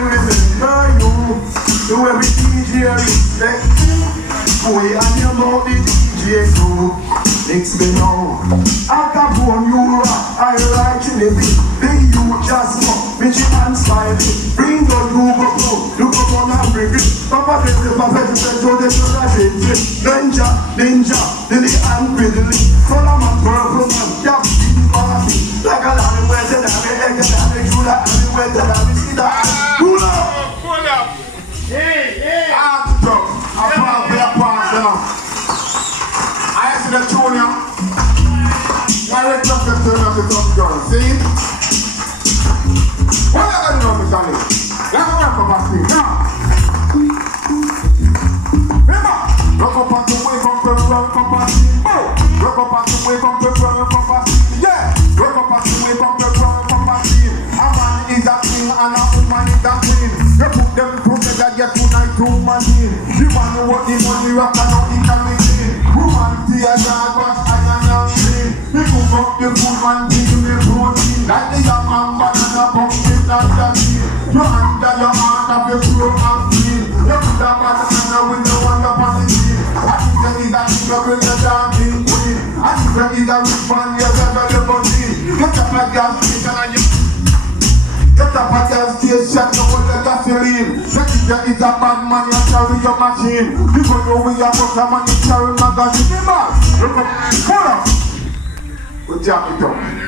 me remember you. Do every DJ respect. Boy, and you know the DJ too. Next me now. I can phone you rock. I like in the beat. Then you just go. Bitch and smile. Bring the you go go. You go on and bring it. Papa says the papa says so they should have it. Ninja, ninja, dilly and piddly. Color man, purple man, cap, party. Like a lot of ways that I make a lot of you that I went that I see that. Pull up! Pull up! Hey! Act up! I pass now. I asked the junior. Why the doctor turn up the top girl? See? What are you going to do, Mr. Let's go for Basti. Now. Remember, look up at the way from the run from Basti. Look up at the way from the run from Basti. Yeah. Look up at the way from the run from Basti. A man is a king and a woman is a queen. You put them together, get tonight to money. The man who want the money, rock and not the committee. Woman, tear down, wash iron and clean. He cook up the food man, give me protein. Like the young man, banana, pumpkin, and daddy. You under your heart of your pure and clean. You put a banana with the one up on the tree. I think there is a thing you bring your dancing queen. I think there is a rich man, you're better than the body. Get up like gas station and you get up at your station, you want the gasoline. Check if there is a bad man, you carry your machine. You go know where you're put a man, you carry magazine. Look up, pull up. We'll jam it up.